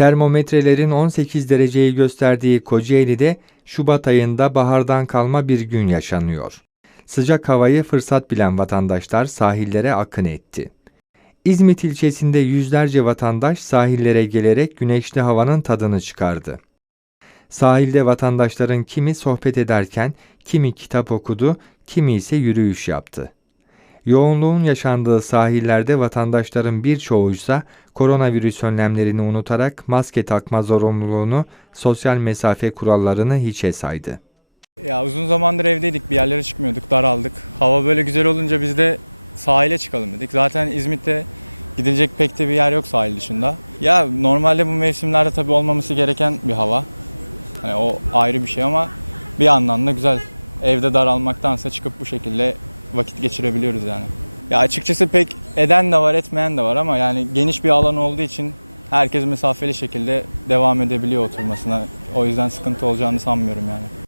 Termometrelerin 18 dereceyi gösterdiği Kocaeli'de Şubat ayında bahardan kalma bir gün yaşanıyor. Sıcak havayı fırsat bilen vatandaşlar sahillere akın etti. İzmit ilçesinde yüzlerce vatandaş sahillere gelerek güneşli havanın tadını çıkardı. Sahilde vatandaşların kimi sohbet ederken kimi kitap okudu, kimi ise yürüyüş yaptı. Yoğunluğun yaşandığı sahillerde vatandaşların birçoğuysa koronavirüs önlemlerini unutarak maske takma zorunluluğunu, sosyal mesafe kurallarını hiçe saydı. Ya uzun zamandır evdeydik, bir yerlere çıkmıyorduk, daraldık. Hava böyle güzel olunca biz de sahile çıkalım dedik. Zaten İzmit'te gidilecek pek de bir yer yok sahil dışında. Ya normalde bu mevsimlerde tabii olmaması gereken bir hava. Hani o ayrı bir şey ama bir yandan da güzel. Evde daralmaktansa çıkıp bu şekilde vakit geçirebiliyoruz yani. Ya açıkçası pek eden de var, etmeyen de var ama yani geniş bir alan olduğu için herkes mesafeli şekilde devam edebiliyor oturmasına. O yüzden sıkıntı olacağını sanmıyorum yani.